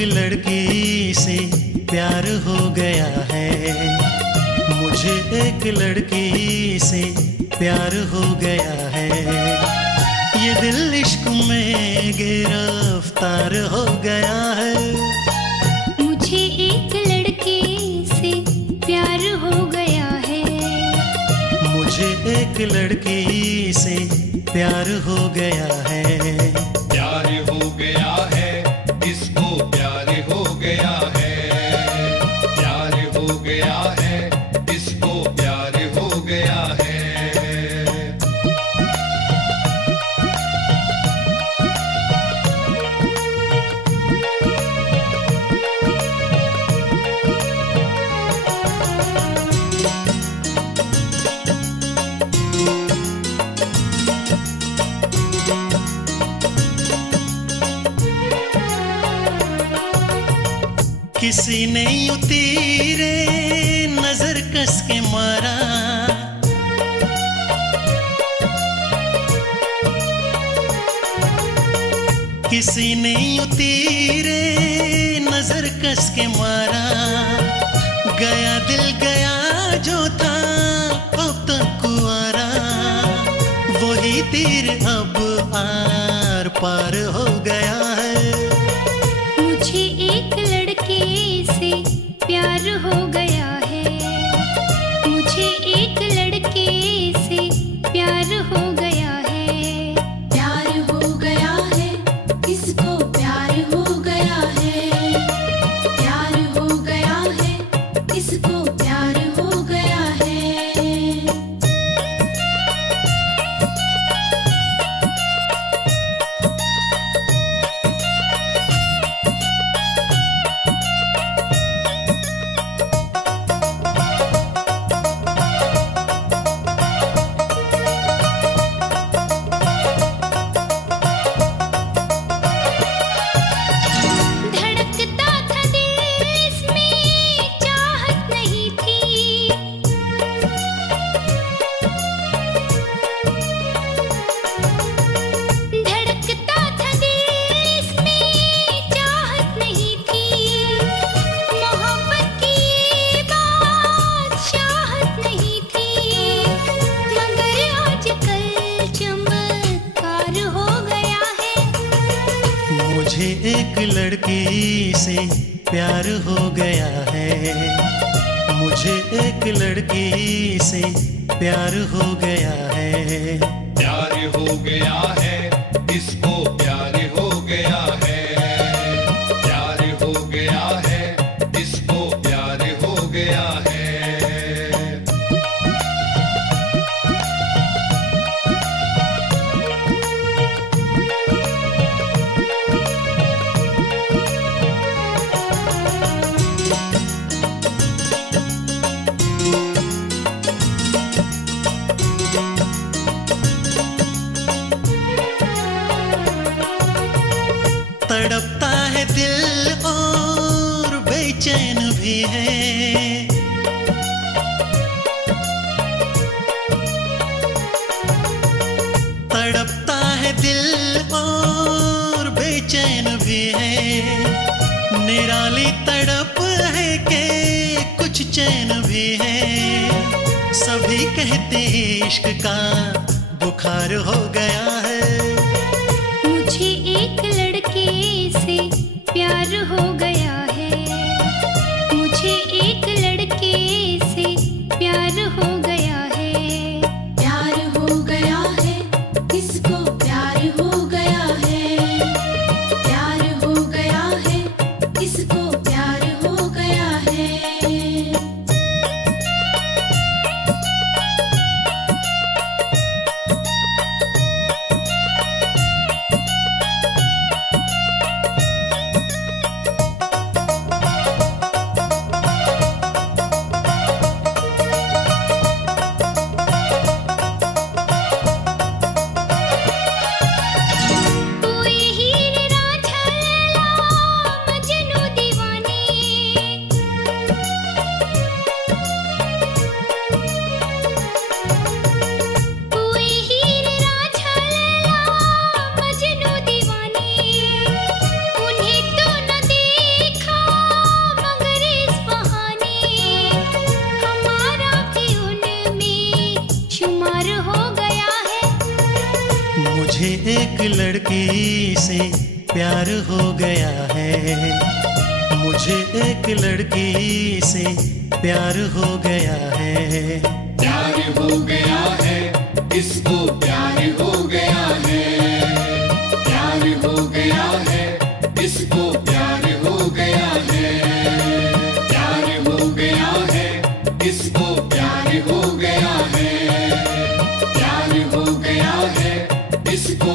लड़की से प्यार हो गया है, मुझे एक लड़की से प्यार हो गया है। ये दिल इश्क में गिरफ्तार हो गया है। मुझे एक लड़के से प्यार हो गया है, मुझे एक लड़की से प्यार हो गया है। प्यार हो गया है, इसको प्यार हो गया है। प्यार हो गया है, इसको प्यार हो गया है। किसी ने यूं तेरे नजर कस के मारा, किसी ने यूं तेरे नजर कस के मारा। गया दिल गया जो था अब तक कुंवारा, वही तीर अब आर पार हो गया है। मुझे एक लड़के से प्यार हो गया है, मुझे एक लड़के से प्यार हो गया है। प्यार हो गया है, इसको प्यार हो गया है। प्यार हो गया है, इसको प्यार हो गया है। धड़कता था दिल, इसमें चाहत नहीं थी। धड़कता था दिल, इसमें चाहत नहीं थी। मोहब्बत की ये बात चाहत नहीं थी, मगर आजकल चमत्कार हो गया है। मुझे एक लड़की से प्यार हो गया है, मुझे एक लड़की से प्यार हो गया है। प्यार हो गया है, इसको प्यार हो गया है। प्यार हो गया है, इसको प्यार हो गया है। तड़पता है दिल और बेचैन भी है, तड़पता है दिल और बेचैन भी है। निराली तड़प है के कुछ चैन भी है। सभी कहते इश्क का बुखार हो गया है। मुझे एक लड़के से प्यार हो गया है, मुझे एक लड़के से प्यार हो गया है। प्यार हो गया है, इसको प्यार हो गया है। प्यार हो गया है, इसको प्यार हो गया है। मुझे एक लड़की से प्यार हो गया है, मुझे एक लड़की से प्यार हो गया है। प्यार हो गया है, इसको प्यार हो गया है। प्यार हो गया है, इसको प्यार हो गया है। प्यार हो गया है, इसको प्यार हो गया है। प्यार हो गया है, इसको